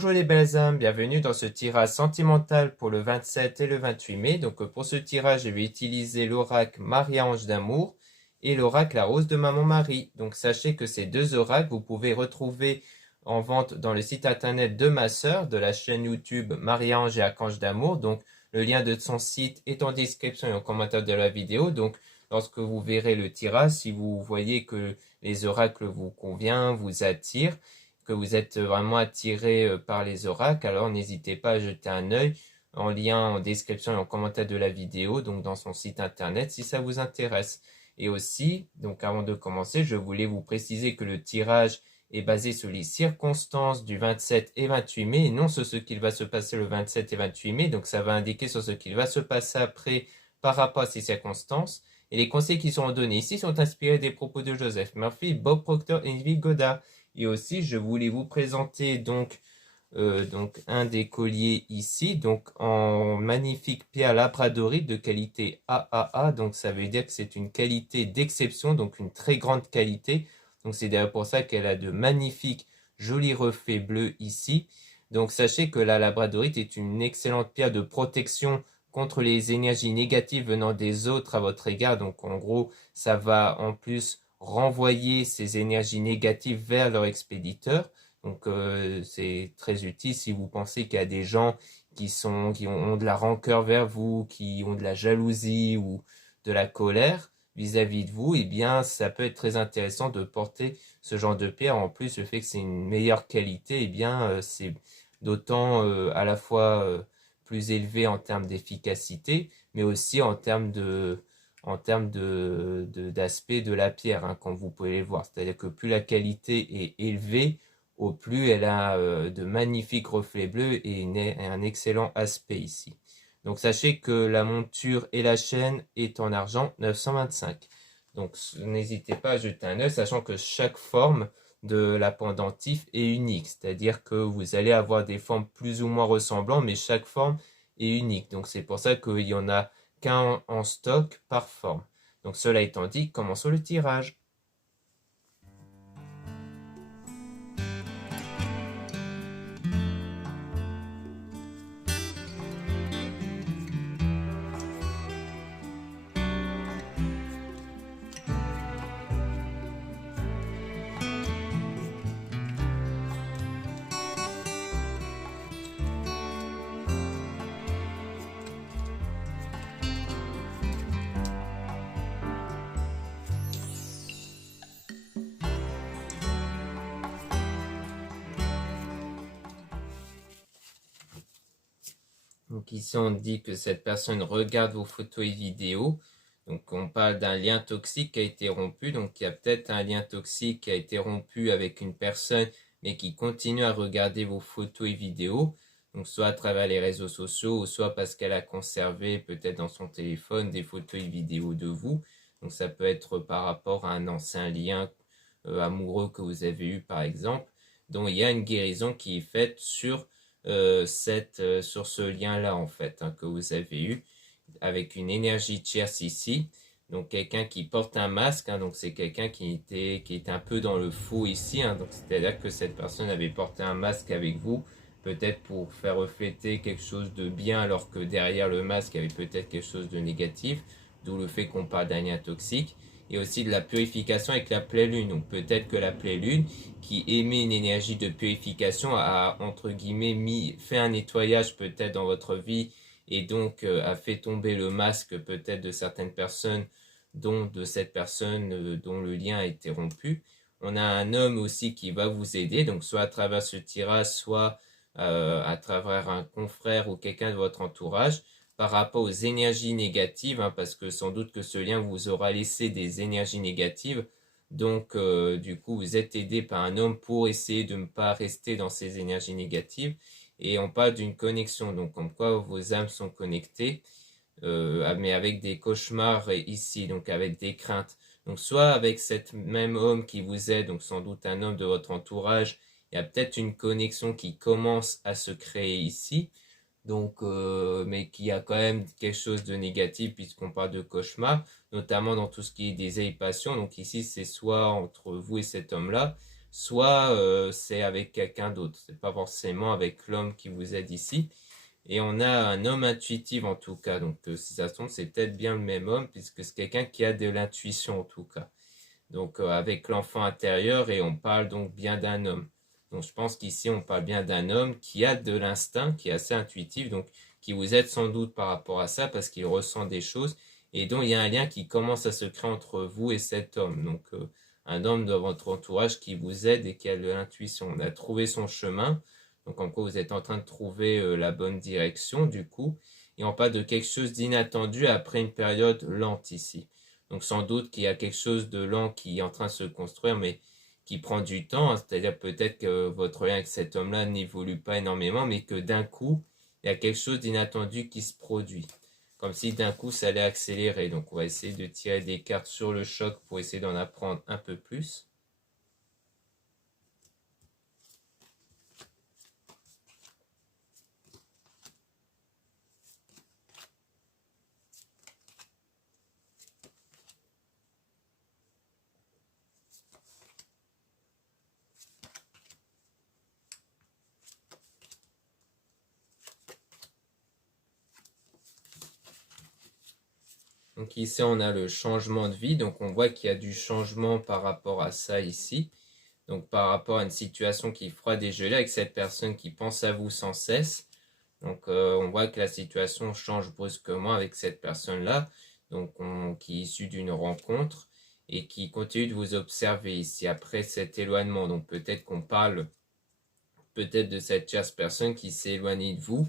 Bonjour les belles âmes, bienvenue dans ce tirage sentimental pour le 27 et le 28 mai. Donc pour ce tirage, je vais utiliser l'oracle Marie-Ange d'amour et l'oracle La Rose de Maman Marie. Donc sachez que ces deux oracles, vous pouvez retrouver en vente dans le site internet de ma sœur, de la chaîne YouTube Marie-Ange et Archange d'amour. Donc le lien de son site est en description et en commentaire de la vidéo. Donc lorsque vous verrez le tirage, si vous voyez que les oracles vous conviennent, vous attirent, que vous êtes vraiment attiré par les oracles, alors n'hésitez pas à jeter un œil en lien en description et en commentaire de la vidéo, donc dans son site internet si ça vous intéresse. Et aussi, donc avant de commencer, je voulais vous préciser que le tirage est basé sur les circonstances du 27 et 28 mai et non sur ce qu'il va se passer le 27 et 28 mai. Donc ça va indiquer sur ce qu'il va se passer après par rapport à ces circonstances. Et les conseils qui sont donnés ici sont inspirés des propos de Joseph Murphy, Bob Proctor et Neville Goddard. Et aussi, je voulais vous présenter donc un des colliers ici, donc en magnifique pierre labradorite de qualité AAA. Donc ça veut dire que c'est une qualité d'exception, donc une très grande qualité. Donc c'est d'ailleurs pour ça qu'elle a de magnifiques jolis reflets bleus ici. Donc sachez que la labradorite est une excellente pierre de protection contre les énergies négatives venant des autres à votre égard. Donc en gros, ça va en plus renvoyer ces énergies négatives vers leur expéditeur. Donc c'est très utile si vous pensez qu'il y a des gens qui ont de la rancœur vers vous, qui ont de la jalousie ou de la colère vis-à-vis de vous, eh bien ça peut être très intéressant de porter ce genre de pierre. En plus, le fait que c'est une meilleure qualité, eh bien c'est d'autant à la fois plus élevé en termes d'efficacité, mais aussi en termes d'aspect de la pierre, hein, comme vous pouvez le voir. C'est-à-dire que plus la qualité est élevée, au plus elle a de magnifiques reflets bleus et un excellent aspect ici. Donc sachez que la monture et la chaîne est en argent 925. Donc n'hésitez pas à jeter un œil, sachant que chaque forme de la pendentif est unique. C'est-à-dire que vous allez avoir des formes plus ou moins ressemblantes, mais chaque forme est unique. Donc c'est pour ça qu'il y en a qu'un en stock par forme. Donc cela étant dit, commençons le tirage. Donc ici on dit que cette personne regarde vos photos et vidéos. Donc on parle d'un lien toxique qui a été rompu. Donc il y a peut-être un lien toxique qui a été rompu avec une personne mais qui continue à regarder vos photos et vidéos. Donc soit à travers les réseaux sociaux ou soit parce qu'elle a conservé peut-être dans son téléphone des photos et vidéos de vous. Donc ça peut être par rapport à un ancien lien amoureux que vous avez eu par exemple. Donc il y a une guérison qui est faite sur sur ce lien-là en fait hein, que vous avez eu avec une énergie tierce ici. Donc quelqu'un qui porte un masque, hein, donc c'est quelqu'un qui était un peu dans le faux ici. Hein, donc c'est-à-dire que cette personne avait porté un masque avec vous, peut-être pour faire refléter quelque chose de bien, alors que derrière le masque il y avait peut-être quelque chose de négatif. D'où le fait qu'on parle d'un lien toxique. Et aussi de la purification avec la pleine lune. Donc peut-être que la pleine lune, qui émet une énergie de purification, a entre guillemets fait un nettoyage peut-être dans votre vie et donc a fait tomber le masque peut-être de certaines personnes, dont de cette personne dont le lien a été rompu. On a un homme aussi qui va vous aider, donc soit à travers ce tirage, soit à travers un confrère ou quelqu'un de votre entourage, par rapport aux énergies négatives, hein, parce que sans doute que ce lien vous aura laissé des énergies négatives. Donc, du coup, vous êtes aidé par un homme pour essayer de ne pas rester dans ces énergies négatives. Et on parle d'une connexion, donc comme quoi vos âmes sont connectées, mais avec des cauchemars ici, donc avec des craintes. Donc, soit avec cet même homme qui vous aide, donc sans doute un homme de votre entourage, il y a peut-être une connexion qui commence à se créer ici. Donc, mais qui a quand même quelque chose de négatif puisqu'on parle de cauchemar, notamment dans tout ce qui est des passions. Donc ici, c'est soit entre vous et cet homme-là, soit c'est avec quelqu'un d'autre. C'est pas forcément avec l'homme qui vous aide ici. Et on a un homme intuitif en tout cas. Donc si ça se trompe, c'est peut-être bien le même homme puisque c'est quelqu'un qui a de l'intuition en tout cas. Donc avec l'enfant intérieur et on parle donc bien d'un homme. Donc je pense qu'ici on parle bien d'un homme qui a de l'instinct, qui est assez intuitif, donc qui vous aide sans doute par rapport à ça parce qu'il ressent des choses et dont il y a un lien qui commence à se créer entre vous et cet homme. Donc un homme de votre entourage qui vous aide et qui a de l'intuition. On a trouvé son chemin, donc en quoi vous êtes en train de trouver la bonne direction du coup, et on parle de quelque chose d'inattendu après une période lente ici. Donc sans doute qu'il y a quelque chose de lent qui est en train de se construire, mais qui prend du temps. C'est-à-dire peut-être que votre lien avec cet homme-là n'évolue pas énormément, mais que d'un coup, il y a quelque chose d'inattendu qui se produit. Comme si d'un coup, ça allait accélérer. Donc on va essayer de tirer des cartes sur le choc pour essayer d'en apprendre un peu plus. Donc ici, on a le changement de vie. Donc on voit qu'il y a du changement par rapport à ça ici. Donc par rapport à une situation qui est froide et gelée avec cette personne qui pense à vous sans cesse. Donc on voit que la situation change brusquement avec cette personne-là, donc qui est issue d'une rencontre et qui continue de vous observer ici après cet éloignement. Donc peut-être qu'on parle peut-être de cette tierce personne qui s'est éloignée de vous,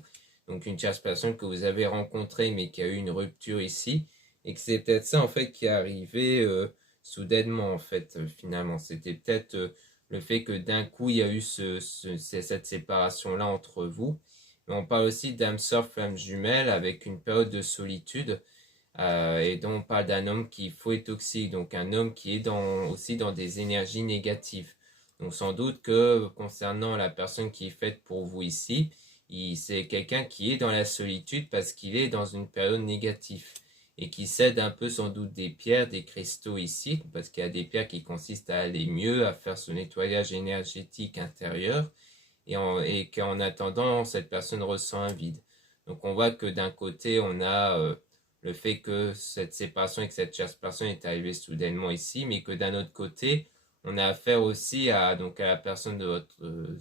donc une tierce personne que vous avez rencontrée mais qui a eu une rupture ici, et que c'est peut-être ça en fait qui est arrivé soudainement en fait finalement. C'était peut-être le fait que d'un coup il y a eu cette séparation-là entre vous. Mais on parle aussi d'âme sœur, flamme jumelle avec une période de solitude. Et donc on parle d'un homme qui est faux et toxique, donc un homme qui est aussi dans des énergies négatives. Donc sans doute que concernant la personne qui est faite pour vous ici, c'est quelqu'un qui est dans la solitude parce qu'il est dans une période négative et qui cède un peu sans doute des pierres, des cristaux ici, parce qu'il y a des pierres qui consistent à aller mieux, à faire ce nettoyage énergétique intérieur et qu'en attendant, cette personne ressent un vide. Donc on voit que d'un côté, on a le fait que cette séparation avec cette chère personne est arrivée soudainement ici, mais que d'un autre côté, on a affaire aussi donc à la personne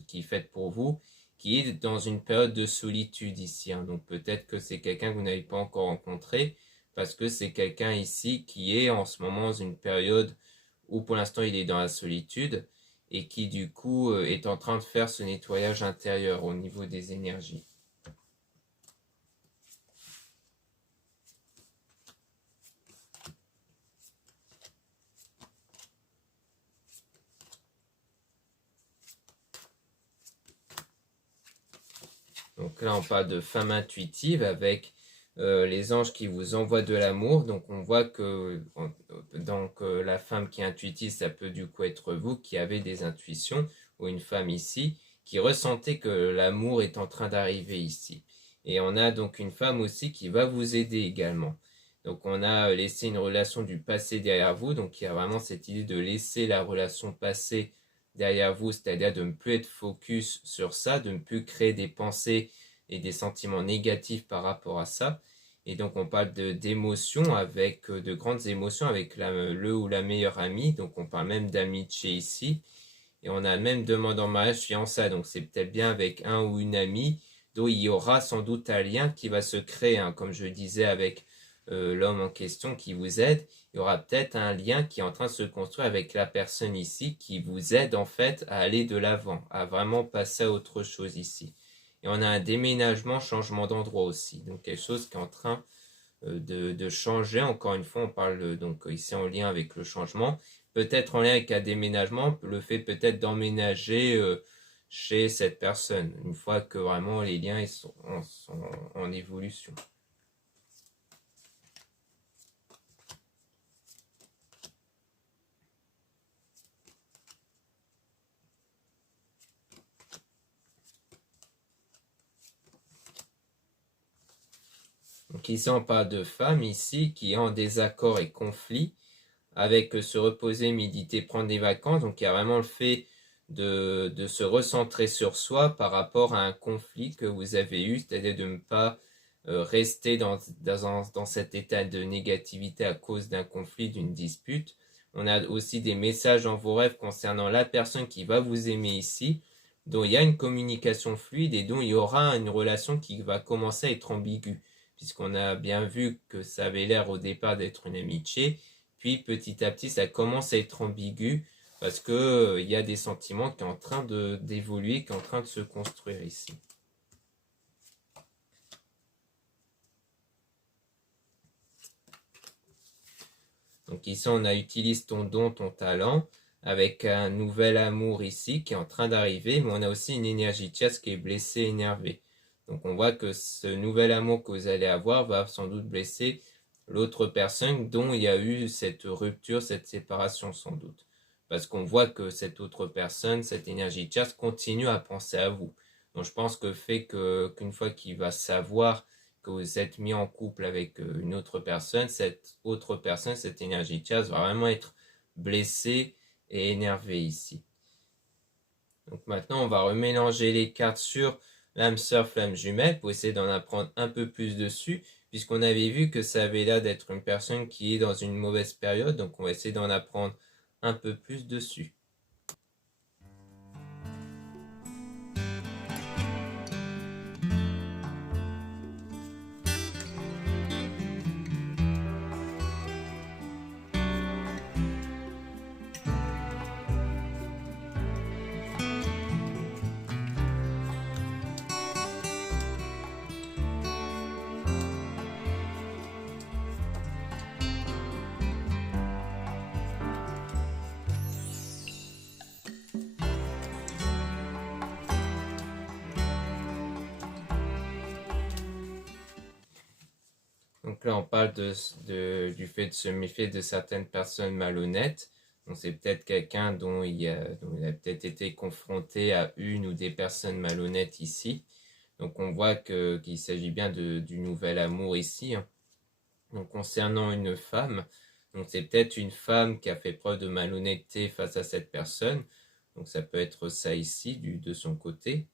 qui est faite pour vous, qui est dans une période de solitude ici. Hein. Donc peut-être que c'est quelqu'un que vous n'avez pas encore rencontré, parce que c'est quelqu'un ici qui est en ce moment dans une période où pour l'instant il est dans la solitude et qui du coup est en train de faire ce nettoyage intérieur au niveau des énergies. Donc là, on parle de femme intuitive avec les anges qui vous envoient de l'amour. Donc on voit que la femme qui est intuitive, ça peut du coup être vous qui avez des intuitions, ou une femme ici qui ressentait que l'amour est en train d'arriver ici. Et on a donc une femme aussi qui va vous aider également. Donc on a laissé une relation du passé derrière vous. Donc il y a vraiment cette idée de laisser la relation passée derrière vous, c'est-à-dire de ne plus être focus sur ça, de ne plus créer des pensées et des sentiments négatifs par rapport à ça. Et donc on parle d'émotions avec de grandes émotions avec le ou la meilleure amie. Donc on parle même d'amitié ici. Et on a même demande en mariage fiançailles. Donc c'est peut-être bien avec un ou une amie dont il y aura sans doute un lien qui va se créer, hein, comme je disais avec l'homme en question qui vous aide. Il y aura peut-être un lien qui est en train de se construire avec la personne ici qui vous aide en fait à aller de l'avant, à vraiment passer à autre chose ici. Et on a un déménagement, changement d'endroit aussi. Donc quelque chose qui est en train de changer. Encore une fois, on parle donc ici en lien avec le changement. Peut-être en lien avec un déménagement, le fait peut-être d'emménager chez cette personne, une fois que vraiment les liens sont en évolution. Donc ici, on parle de femme ici qui est en désaccord et conflit avec se reposer, méditer, prendre des vacances. Donc il y a vraiment le fait de se recentrer sur soi par rapport à un conflit que vous avez eu, c'est-à-dire de ne pas rester dans cet état de négativité à cause d'un conflit, d'une dispute. On a aussi des messages dans vos rêves concernant la personne qui va vous aimer ici, dont il y a une communication fluide et dont il y aura une relation qui va commencer à être ambiguë, puisqu'on a bien vu que ça avait l'air au départ d'être une amitié, puis petit à petit ça commence à être ambigu, parce que il y a des sentiments qui sont en train d'évoluer, qui sont en train de se construire ici. Donc ici, on a utilise ton don, ton talent, avec un nouvel amour ici qui est en train d'arriver, mais on a aussi une énergie chasse qui est blessée, énervée. Donc on voit que ce nouvel amour que vous allez avoir va sans doute blesser l'autre personne dont il y a eu cette rupture, cette séparation sans doute. Parce qu'on voit que cette autre personne, cette énergie chasse, continue à penser à vous. Donc je pense que le fait qu'une fois qu'il va savoir que vous êtes mis en couple avec une autre personne, cette autre personne, cette énergie chasse va vraiment être blessée et énervée ici. Donc maintenant, on va remélanger les cartes sur l'âme sœur, flamme jumelle pour essayer d'en apprendre un peu plus dessus, puisqu'on avait vu que ça avait l'air d'être une personne qui est dans une mauvaise période, donc on va essayer d'en apprendre un peu plus dessus. Donc là, on parle du fait de se méfier de certaines personnes malhonnêtes. Donc c'est peut-être quelqu'un dont il a peut-être été confronté à une ou des personnes malhonnêtes ici. Donc on voit qu'il s'agit bien du nouvel amour ici, hein. Donc concernant une femme, donc c'est peut-être une femme qui a fait preuve de malhonnêteté face à cette personne. Donc ça peut être ça ici de son côté.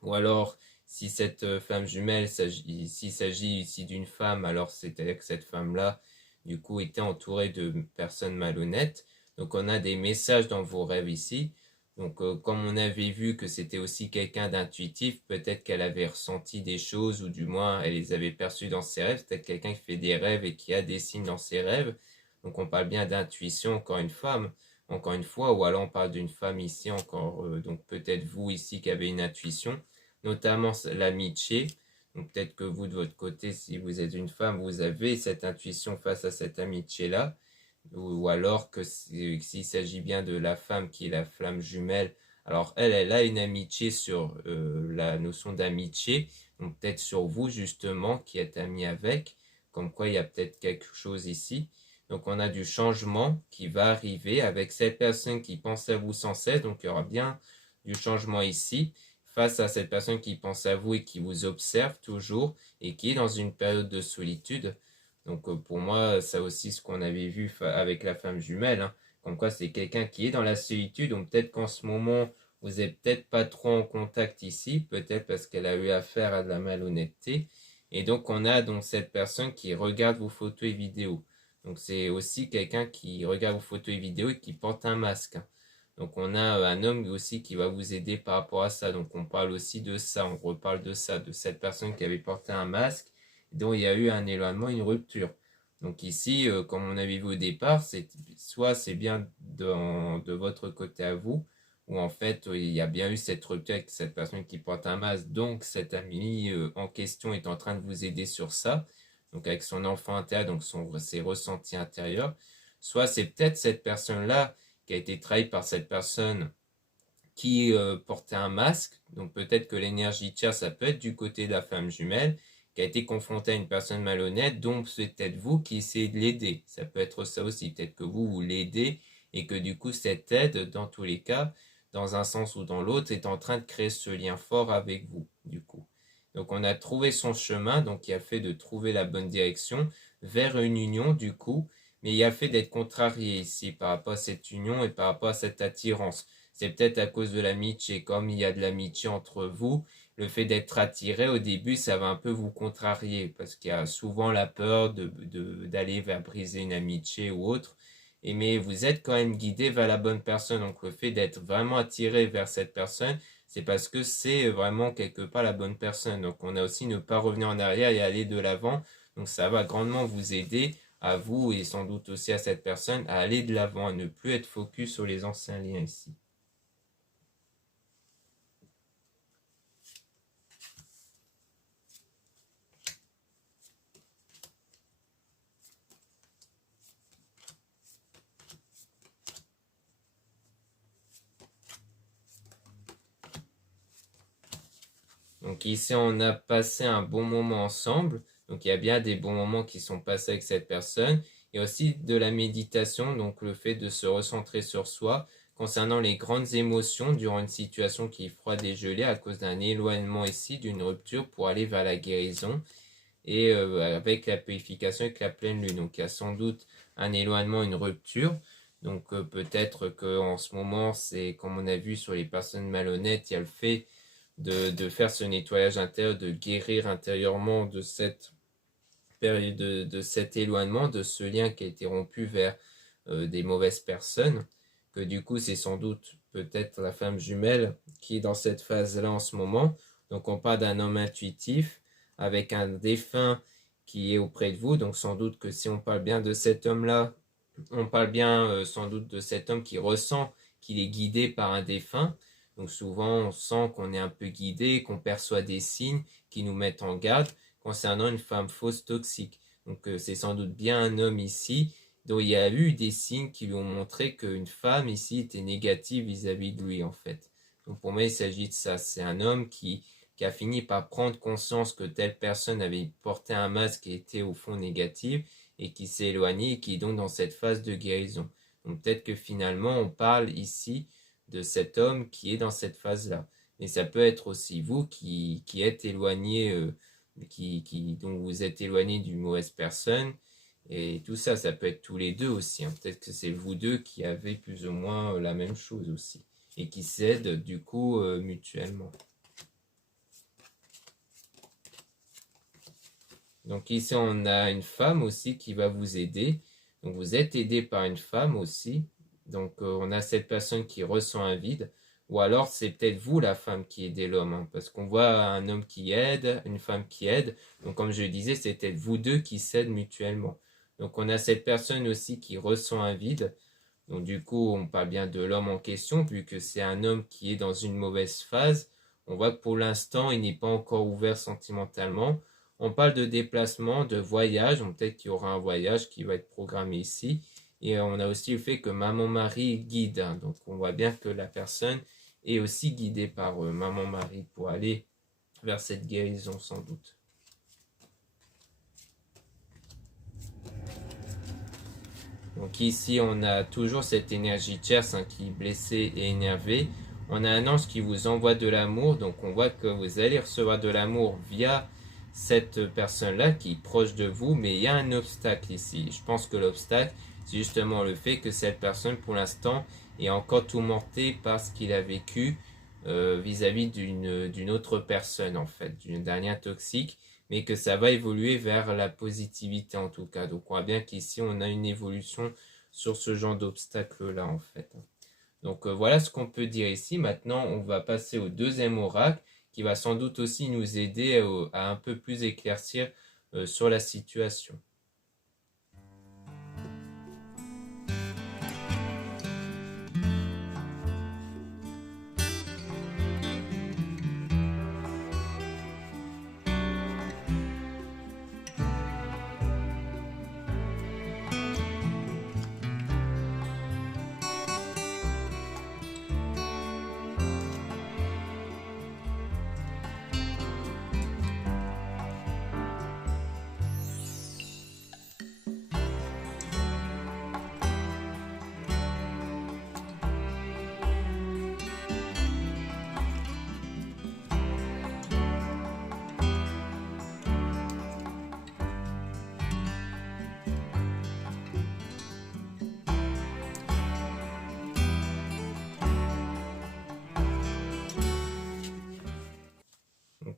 Ou alors si cette flamme jumelle, s'il s'agit ici d'une femme, alors c'est-à-dire que cette femme-là, du coup, était entourée de personnes malhonnêtes. Donc on a des messages dans vos rêves ici. Donc comme on avait vu que c'était aussi quelqu'un d'intuitif, peut-être qu'elle avait ressenti des choses, ou du moins elle les avait perçues dans ses rêves. Peut-être quelqu'un qui fait des rêves et qui a des signes dans ses rêves. Donc on parle bien d'intuition, encore une fois, ou alors on parle d'une femme ici, donc peut-être vous ici qui avez une intuition, notamment l'amitié. Donc peut-être que vous de votre côté, si vous êtes une femme, vous avez cette intuition face à cette amitié-là, ou alors que s'il s'agit bien de la femme qui est la flamme jumelle, alors elle a une amitié sur la notion d'amitié, donc peut-être sur vous justement qui êtes ami avec, comme quoi il y a peut-être quelque chose ici. Donc on a du changement qui va arriver avec cette personne qui pense à vous sans cesse, donc il y aura bien du changement ici face à cette personne qui pense à vous et qui vous observe toujours et qui est dans une période de solitude. Donc pour moi, ça aussi ce qu'on avait vu avec la femme jumelle, hein, comme quoi c'est quelqu'un qui est dans la solitude, donc peut-être qu'en ce moment, vous n'êtes peut-être pas trop en contact ici, peut-être parce qu'elle a eu affaire à de la malhonnêteté. Et donc on a donc cette personne qui regarde vos photos et vidéos. Donc c'est aussi quelqu'un qui regarde vos photos et vidéos et qui porte un masque, hein. Donc on a un homme aussi qui va vous aider par rapport à ça. Donc on parle aussi de ça, on reparle de ça, de cette personne qui avait porté un masque, dont il y a eu un éloignement, une rupture. Donc ici, comme on avait vu au départ, soit c'est bien de votre côté à vous, ou en fait il y a bien eu cette rupture avec cette personne qui porte un masque, donc cet ami en question est en train de vous aider sur ça, donc avec son enfant intérieur, donc ses ressentis intérieurs. Soit c'est peut-être cette personne-là qui a été trahi par cette personne qui portait un masque. Donc peut-être que l'énergie tiers, ça peut être du côté de la femme jumelle qui a été confrontée à une personne malhonnête, donc c'est peut-être vous qui essayez de l'aider. Ça peut être ça aussi, peut-être que vous l'aidez et que du coup cette aide, dans tous les cas, dans un sens ou dans l'autre, est en train de créer ce lien fort avec vous, du coup. Donc on a trouvé son chemin, donc il a fait de trouver la bonne direction vers une union, du coup, mais il y a fait d'être contrarié ici par rapport à cette union et par rapport à cette attirance. c'est peut-être à cause de l'amitié. Comme il y a de l'amitié entre vous, le fait d'être attiré au début, ça va un peu vous contrarier parce qu'il y a souvent la peur d'aller vers briser une amitié ou autre. Mais vous êtes quand même guidé vers la bonne personne. Donc le fait d'être vraiment attiré vers cette personne, c'est parce que c'est vraiment quelque part la bonne personne. Donc on a aussi ne pas revenir en arrière et aller de l'avant. Donc ça va grandement vous aider à vous et sans doute aussi à cette personne à aller de l'avant, à ne plus être focus sur les anciens liens ici. Donc ici, on a passé un bon moment ensemble. Donc il y a bien des bons moments qui sont passés avec cette personne. Il y a aussi de la méditation, donc le fait de se recentrer sur soi concernant les grandes émotions durant une situation qui est froide et gelée à cause d'un éloignement ici, d'une rupture pour aller vers la guérison et avec la purification avec la pleine lune. Donc il y a sans doute un éloignement, une rupture. Donc peut-être qu'en ce moment, c'est comme on a vu sur les personnes malhonnêtes, il y a le fait de faire ce nettoyage intérieur, de guérir intérieurement de cette période, de cet éloignement, de ce lien qui a été rompu vers des mauvaises personnes, que du coup c'est sans doute peut-être la femme jumelle qui est dans cette phase-là en ce moment. Donc on parle d'un homme intuitif avec un défunt qui est auprès de vous, donc sans doute que si on parle bien de cet homme-là, on parle bien sans doute de cet homme qui ressent qu'il est guidé par un défunt. Donc souvent, on sent qu'on est un peu guidé, qu'on perçoit des signes qui nous mettent en garde concernant une femme fausse toxique. Donc c'est sans doute bien un homme ici dont il y a eu des signes qui lui ont montré qu'une femme ici était négative vis-à-vis de lui en fait. Donc pour moi, il s'agit de ça. C'est un homme qui a fini par prendre conscience que telle personne avait porté un masque et était au fond négative et qui s'est éloigné et qui est donc dans cette phase de guérison. Donc peut-être que finalement, on parle ici de cet homme qui est dans cette phase-là. Mais ça peut être aussi vous qui êtes éloigné, dont vous êtes éloigné d'une mauvaise personne. Et tout ça, ça peut être tous les deux aussi. Hein. Peut-être que c'est vous deux qui avez plus ou moins la même chose aussi. Et qui s'aident du coup mutuellement. Donc ici, on a une femme aussi qui va vous aider. Donc vous êtes aidé par une femme aussi. Donc on a cette personne qui ressent un vide. Ou alors c'est peut-être vous la femme qui aidez l'homme. Hein, parce qu'on voit un homme qui aide, une femme qui aide. Donc comme je disais, c'est peut-être vous deux qui s'aident mutuellement. Donc on a cette personne aussi qui ressent un vide. Donc du coup, on parle bien de l'homme en question, vu que c'est un homme qui est dans une mauvaise phase. On voit que pour l'instant, il n'est pas encore ouvert sentimentalement. On parle de déplacement, de voyage. Peut-être qu'il y aura un voyage qui va être programmé ici. Et on a aussi le fait que Maman Marie guide. Hein. Donc on voit bien que la personne est aussi guidée par Maman Marie pour aller vers cette guérison sans doute. Donc ici, on a toujours cette énergie tierce hein, qui est blessée et énervée. On a un ange qui vous envoie de l'amour. Donc on voit que vous allez recevoir de l'amour via cette personne-là qui est proche de vous. Mais il y a un obstacle ici. Je pense que l'obstacle, c'est justement le fait que cette personne, pour l'instant, est encore tourmentée par ce qu'il a vécu vis-à-vis d'une autre personne, en fait, d'un lien toxique. Mais que ça va évoluer vers la positivité en tout cas. Donc on voit bien qu'ici on a une évolution sur ce genre d'obstacle-là en fait. Donc voilà ce qu'on peut dire ici. Maintenant on va passer au deuxième oracle qui va sans doute aussi nous aider à un peu plus éclaircir sur la situation.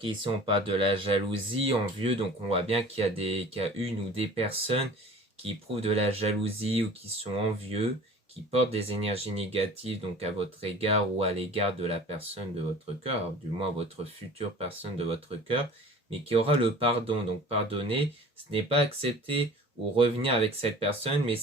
qu'ici on parle de la jalousie envieux, donc on voit bien qu'il y a une ou des personnes qui éprouvent de la jalousie ou qui sont envieux, qui portent des énergies négatives donc à votre égard ou à l'égard de la personne de votre cœur, du moins votre future personne de votre cœur, mais qui aura le pardon. Donc pardonner, ce n'est pas accepter ou revenir avec cette personne, mais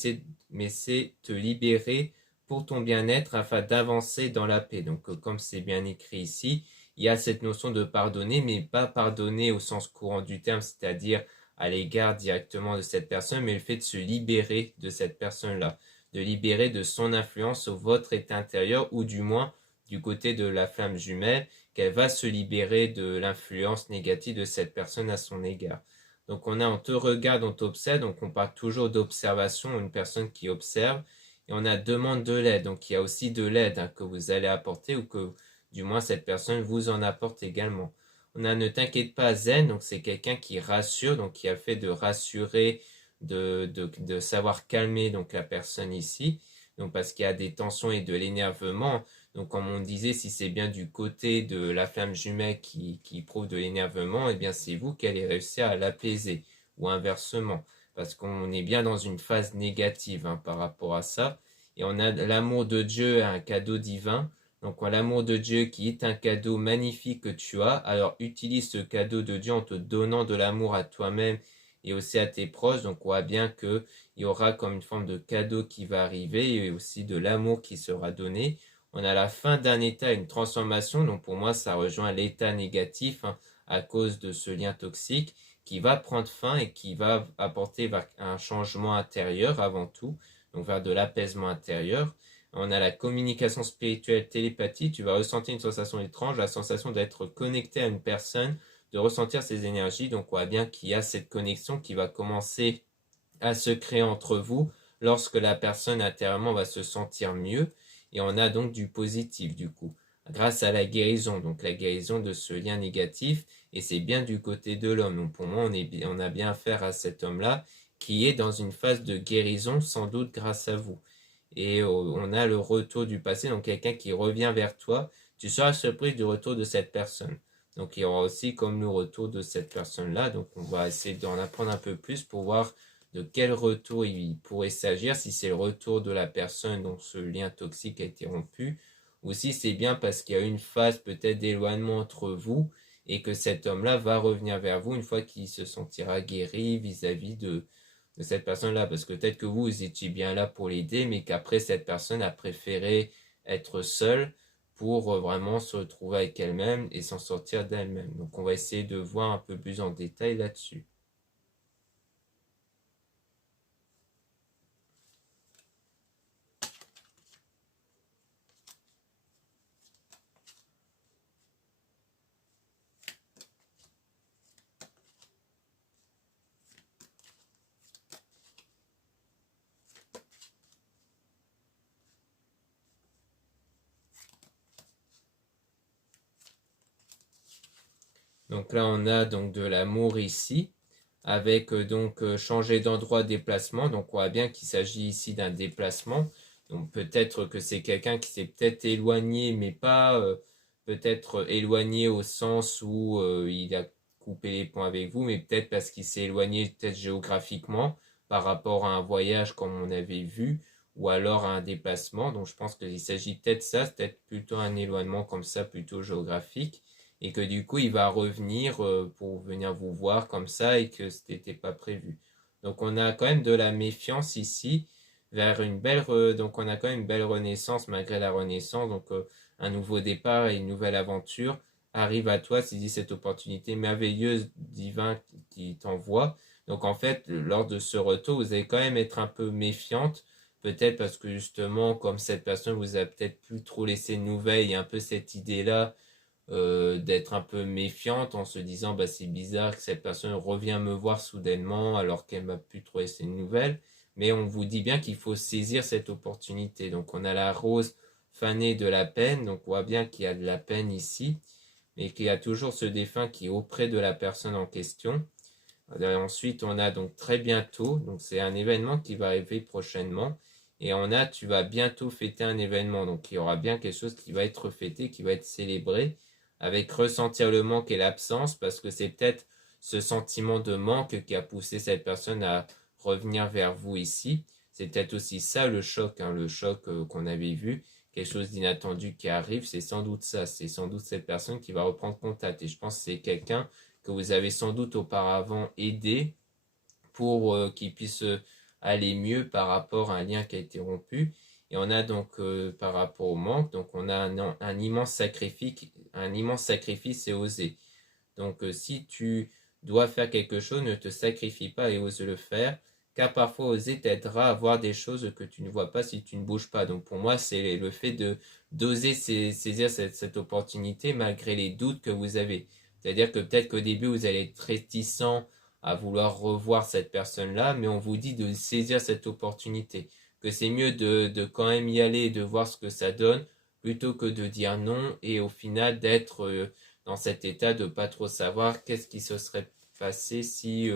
c'est te libérer pour ton bien-être afin d'avancer dans la paix. Donc comme c'est bien écrit ici, il y a cette notion de pardonner, mais pas pardonner au sens courant du terme, c'est-à-dire à l'égard directement de cette personne, mais le fait de se libérer de cette personne-là, de libérer de son influence sur votre état intérieur, ou du moins du côté de la flamme jumelle, qu'elle va se libérer de l'influence négative de cette personne à son égard. Donc on te regarde, on t'observe, donc on parle toujours d'observation, une personne qui observe, et on a demande de l'aide, donc il y a aussi de l'aide que vous allez apporter ou que du moins cette personne vous en apporte également. On a ne t'inquiète pas zen, donc c'est quelqu'un qui rassure, donc qui a fait de rassurer, de savoir calmer donc la personne ici, donc parce qu'il y a des tensions et de l'énervement. Donc comme on disait, si c'est bien du côté de la flamme jumelle qui éprouve de l'énervement, eh bien c'est vous qui allez réussir à l'apaiser, ou inversement, parce qu'on est bien dans une phase négative par rapport à ça. Et on a l'amour de Dieu, un cadeau divin. Donc l'amour de Dieu qui est un cadeau magnifique que tu as, alors utilise ce cadeau de Dieu en te donnant de l'amour à toi-même et aussi à tes proches. Donc on voit bien qu'il y aura comme une forme de cadeau qui va arriver et aussi de l'amour qui sera donné. On a la fin d'un état, une transformation. Donc pour moi ça rejoint l'état négatif à cause de ce lien toxique qui va prendre fin et qui va apporter un changement intérieur avant tout, donc vers de l'apaisement intérieur. On a la communication spirituelle télépathie, tu vas ressentir une sensation étrange, la sensation d'être connecté à une personne, de ressentir ses énergies. Donc on voit bien qu'il y a cette connexion qui va commencer à se créer entre vous lorsque la personne intérieurement va se sentir mieux. Et on a donc du positif du coup, grâce à la guérison, donc la guérison de ce lien négatif. Et c'est bien du côté de l'homme. Donc pour moi, on a bien affaire à cet homme-là qui est dans une phase de guérison, sans doute grâce à vous. Et on a le retour du passé, donc quelqu'un qui revient vers toi, tu seras surpris du retour de cette personne. Donc il y aura aussi comme le retour de cette personne-là, donc on va essayer d'en apprendre un peu plus pour voir de quel retour il pourrait s'agir, si c'est le retour de la personne dont ce lien toxique a été rompu, ou si c'est bien parce qu'il y a une phase peut-être d'éloignement entre vous, et que cet homme-là va revenir vers vous une fois qu'il se sentira guéri vis-à-vis de cette personne-là, parce que peut-être que vous étiez bien là pour l'aider, mais qu'après cette personne a préféré être seule pour vraiment se retrouver avec elle-même et s'en sortir d'elle-même. Donc on va essayer de voir un peu plus en détail là-dessus. Donc là on a donc de l'amour ici, avec donc changer d'endroit, déplacement. Donc on voit bien qu'il s'agit ici d'un déplacement. Donc peut-être que c'est quelqu'un qui s'est peut-être éloigné, mais pas peut-être éloigné au sens où il a coupé les ponts avec vous, mais peut-être parce qu'il s'est éloigné peut-être géographiquement par rapport à un voyage comme on avait vu, ou alors à un déplacement. Donc je pense qu'il s'agit peut-être de ça, c'est peut-être plutôt un éloignement comme ça, plutôt géographique et que du coup il va revenir pour venir vous voir comme ça et que ce n'était pas prévu. Donc on a quand même de la méfiance ici vers une belle donc on a quand même une belle renaissance malgré la renaissance, donc un nouveau départ et une nouvelle aventure arrive à toi, saisis cette opportunité merveilleuse divin qui t'envoie. Donc en fait lors de ce retour vous allez quand même être un peu méfiante, peut-être parce que justement comme cette personne vous a peut-être plus trop laissé de nouvelles, il y a un peu cette idée là d'être un peu méfiante en se disant bah c'est bizarre que cette personne revient me voir soudainement alors qu'elle m'a plus trouvé ses nouvelles, mais on vous dit bien qu'il faut saisir cette opportunité. Donc on a la rose fanée de la peine, donc on voit bien qu'il y a de la peine ici et qu'il y a toujours ce défunt qui est auprès de la personne en question. Ensuite on a donc très bientôt, donc c'est un événement qui va arriver prochainement, et on a tu vas bientôt fêter un événement, donc il y aura bien quelque chose qui va être fêté, qui va être célébré avec ressentir le manque et l'absence, parce que c'est peut-être ce sentiment de manque qui a poussé cette personne à revenir vers vous ici. C'est peut-être aussi ça le choc, hein, le choc qu'on avait vu, quelque chose d'inattendu qui arrive, c'est sans doute ça, c'est sans doute cette personne qui va reprendre contact. Et je pense que c'est quelqu'un que vous avez sans doute auparavant aidé pour qu'il puisse aller mieux par rapport à un lien qui a été rompu. Et on a donc par rapport au manque, donc on a un immense sacrifice et oser. Donc si tu dois faire quelque chose, ne te sacrifie pas et ose le faire, car parfois oser t'aidera à voir des choses que tu ne vois pas si tu ne bouges pas. Donc pour moi, c'est le fait de d'oser saisir cette opportunité malgré les doutes que vous avez. C'est-à-dire que peut-être qu'au début, vous allez être réticent à vouloir revoir cette personne-là, mais on vous dit de saisir cette opportunité, que c'est mieux de quand même y aller et de voir ce que ça donne, plutôt que de dire non et au final d'être dans cet état de pas trop savoir qu'est-ce qui se serait passé si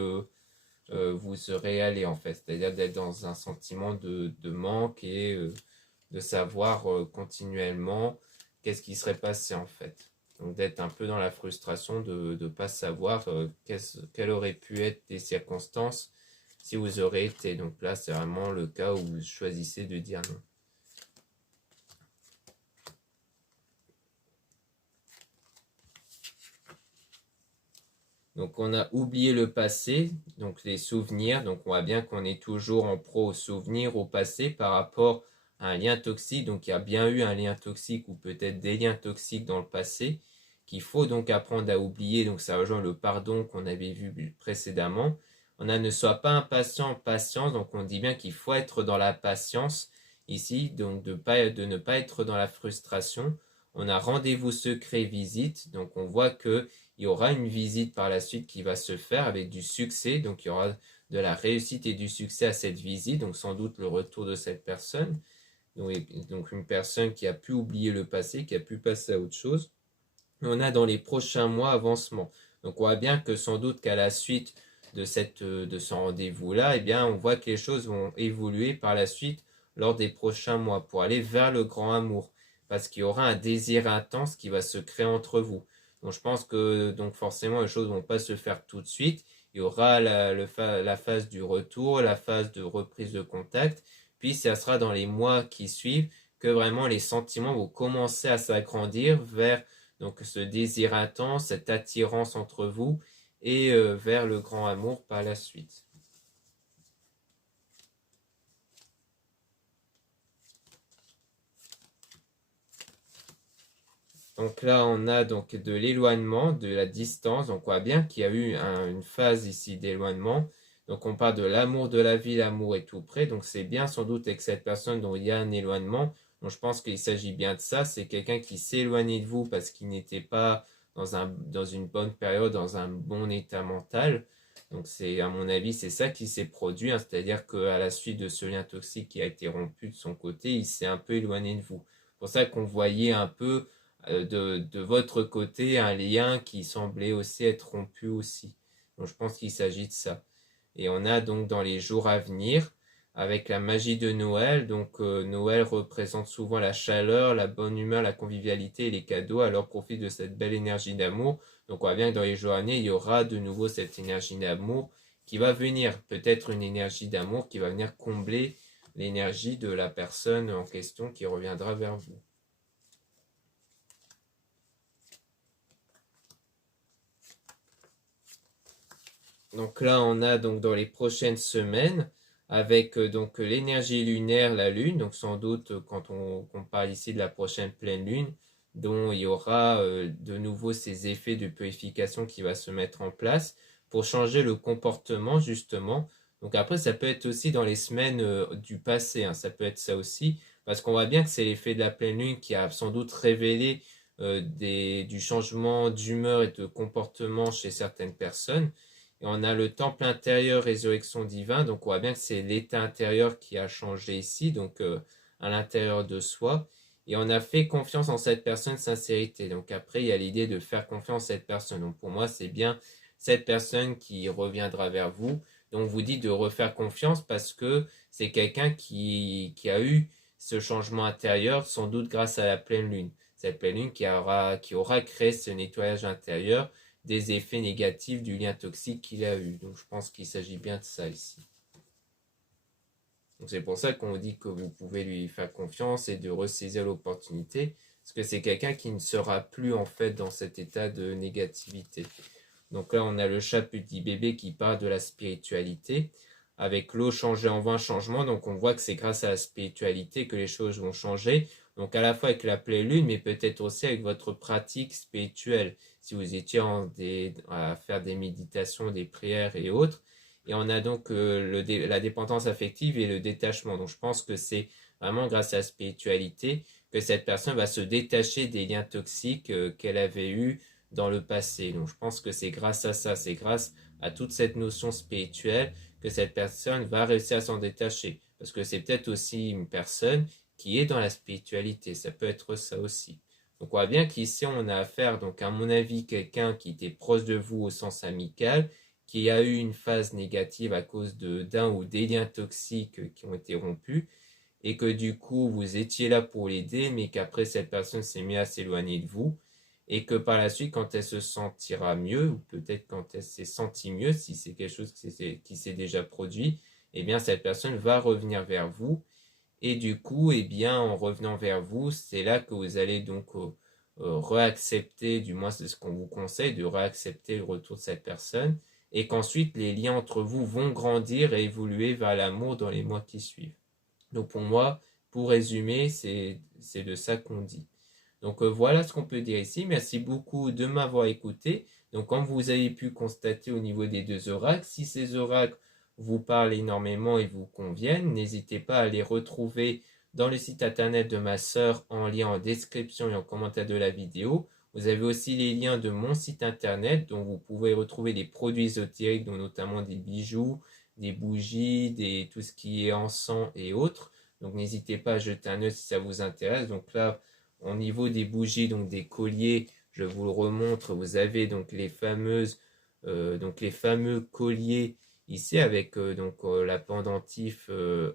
vous serez allé en fait, c'est-à-dire d'être dans un sentiment de manque et de savoir continuellement qu'est-ce qui serait passé en fait. Donc d'être un peu dans la frustration de ne pas savoir quelles auraient pu être les circonstances si vous aurez été. Donc là, c'est vraiment le cas où vous choisissez de dire non. Donc on a oublié le passé, donc les souvenirs. Donc on voit bien qu'on est toujours en pro aux souvenirs, au passé par rapport à un lien toxique. Donc il y a bien eu un lien toxique ou peut-être des liens toxiques dans le passé qu'il faut donc apprendre à oublier. Donc ça rejoint le pardon qu'on avait vu précédemment. On a ne sois pas impatient, patience. Donc on dit bien qu'il faut être dans la patience ici, donc de ne pas être dans la frustration. On a rendez-vous secret visite. Donc on voit que il y aura une visite par la suite qui va se faire avec du succès. Donc il y aura de la réussite et du succès à cette visite. Donc sans doute le retour de cette personne. Donc une personne qui a pu oublier le passé, qui a pu passer à autre chose. On a dans les prochains mois avancement. Donc on voit bien que sans doute qu'à la suite de ce rendez-vous-là, eh bien on voit que les choses vont évoluer par la suite lors des prochains mois pour aller vers le grand amour. Parce qu'il y aura un désir intense qui va se créer entre vous. Donc je pense que donc forcément les choses ne vont pas se faire tout de suite. Il y aura la phase du retour, la phase de reprise de contact, puis ça sera dans les mois qui suivent que vraiment les sentiments vont commencer à s'agrandir vers donc ce désir intense, cette attirance entre vous et vers le grand amour par la suite. Donc là, on a donc de l'éloignement, de la distance. Donc on voit bien qu'il y a eu une phase ici d'éloignement. Donc on parle de l'amour de la vie, l'amour est tout près. Donc c'est bien sans doute avec cette personne dont il y a un éloignement. Donc je pense qu'il s'agit bien de ça. C'est quelqu'un qui s'est éloigné de vous parce qu'il n'était pas dans une bonne période, dans un bon état mental. Donc c'est à mon avis, c'est ça qui s'est produit, hein. C'est-à-dire qu'à la suite de ce lien toxique qui a été rompu de son côté, il s'est un peu éloigné de vous. C'est pour ça qu'on voyait un peu de votre côté un lien qui semblait aussi être rompu aussi. Donc je pense qu'il s'agit de ça. Et on a donc dans les jours à venir, avec la magie de Noël, donc Noël représente souvent la chaleur, la bonne humeur, la convivialité et les cadeaux, alors profite de cette belle énergie d'amour. Donc on voit bien que dans les jours à venir, il y aura de nouveau cette énergie d'amour qui va venir, peut-être une énergie d'amour qui va venir combler l'énergie de la personne en question qui reviendra vers vous. Donc là, on a donc dans les prochaines semaines, avec donc l'énergie lunaire, la lune, donc sans doute quand on parle ici de la prochaine pleine lune, dont il y aura de nouveau ces effets de purification qui va se mettre en place pour changer le comportement justement. Donc après, ça peut être aussi dans les semaines du passé, hein, ça peut être ça aussi, parce qu'on voit bien que c'est l'effet de la pleine lune qui a sans doute révélé du changement d'humeur et de comportement chez certaines personnes. Et on a le temple intérieur, résurrection divine. Donc on voit bien que c'est l'état intérieur qui a changé ici, donc à l'intérieur de soi. Et on a fait confiance en cette personne, sincérité. Donc après, il y a l'idée de faire confiance à cette personne. Donc pour moi, c'est bien cette personne qui reviendra vers vous. Donc vous dit de refaire confiance parce que c'est quelqu'un qui a eu ce changement intérieur, sans doute grâce à la pleine lune. cette pleine lune qui aura créé ce nettoyage intérieur des effets négatifs du lien toxique qu'il a eu. Donc je pense qu'il s'agit bien de ça ici. Donc c'est pour ça qu'on dit que vous pouvez lui faire confiance et de ressaisir l'opportunité, parce que c'est quelqu'un qui ne sera plus en fait dans cet état de négativité. Donc là on a le chat petit bébé qui part de la spiritualité, avec l'eau changée en vin changement, donc on voit que c'est grâce à la spiritualité que les choses vont changer, donc à la fois avec la pleine lune, mais peut-être aussi avec votre pratique spirituelle, si vous étiez à faire des méditations, des prières et autres. Et on a donc la dépendance affective et le détachement. Donc je pense que c'est vraiment grâce à la spiritualité que cette personne va se détacher des liens toxiques qu'elle avait eus dans le passé. Donc je pense que c'est grâce à ça, c'est grâce à toute cette notion spirituelle que cette personne va réussir à s'en détacher. Parce que c'est peut-être aussi une personne qui est dans la spiritualité. Ça peut être ça aussi. Donc on voit bien qu'ici on a affaire, donc à mon avis, quelqu'un qui était proche de vous au sens amical, qui a eu une phase négative à cause d'un ou des liens toxiques qui ont été rompus, et que du coup vous étiez là pour l'aider, mais qu'après cette personne s'est mise à s'éloigner de vous, et que par la suite, quand elle se sentira mieux, ou peut-être quand elle s'est sentie mieux, si c'est quelque chose qui s'est déjà produit, eh bien cette personne va revenir vers vous, et du coup, eh bien en revenant vers vous, c'est là que vous allez donc réaccepter, du moins c'est ce qu'on vous conseille, de réaccepter le retour de cette personne, et qu'ensuite les liens entre vous vont grandir et évoluer vers l'amour dans les mois qui suivent. Donc pour moi, pour résumer, c'est de ça qu'on dit. Donc voilà ce qu'on peut dire ici. Merci beaucoup de m'avoir écouté. Donc comme vous avez pu constater au niveau des deux oracles, si ces oracles vous parlent énormément et vous conviennent, n'hésitez pas à les retrouver dans le site internet de ma sœur en lien en description et en commentaire de la vidéo. Vous avez aussi les liens de mon site internet dont vous pouvez retrouver des produits ésotériques, dont notamment des bijoux, des bougies, tout ce qui est encens et autres. Donc n'hésitez pas à jeter un œil si ça vous intéresse. Donc là, au niveau des bougies, donc des colliers, je vous le remontre, vous avez donc les fameux colliers ici avec la pendentif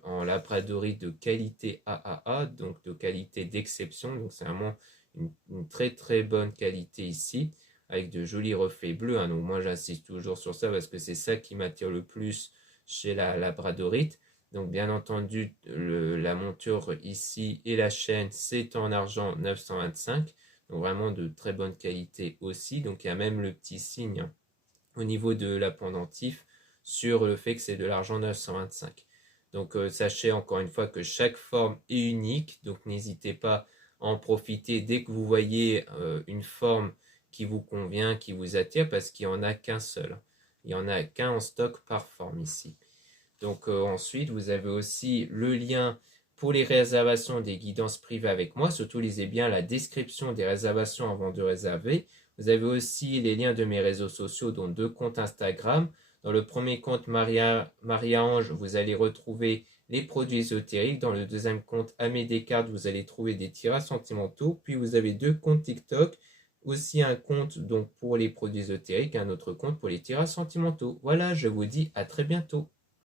en labradorite de qualité AAA, donc de qualité d'exception. Donc c'est vraiment une très très bonne qualité ici, avec de jolis reflets bleus. Hein. Donc moi j'insiste toujours sur ça parce que c'est ça qui m'attire le plus chez la labradorite. Donc bien entendu, la monture ici et la chaîne, c'est en argent 925. Donc vraiment de très bonne qualité aussi. Donc il y a même le petit signe au niveau de la pendentif sur le fait que c'est de l'argent 925. Donc sachez encore une fois que chaque forme est unique. Donc n'hésitez pas à en profiter dès que vous voyez une forme qui vous convient, qui vous attire, parce qu'il n'y en a qu'un seul. Il n'y en a qu'un en stock par forme ici. Donc ensuite, vous avez aussi le lien pour les réservations des guidances privées avec moi. Surtout, lisez bien la description des réservations avant de réserver. Vous avez aussi les liens de mes réseaux sociaux, dont 2 comptes Instagram. Dans le premier compte Maria-Ange, vous allez retrouver les produits ésotériques. Dans le deuxième compte Amé Descartes, vous allez trouver des tirages sentimentaux. Puis vous avez 2 comptes TikTok. Aussi un compte donc pour les produits ésotériques, un autre compte pour les tirages sentimentaux. Voilà, je vous dis à très bientôt.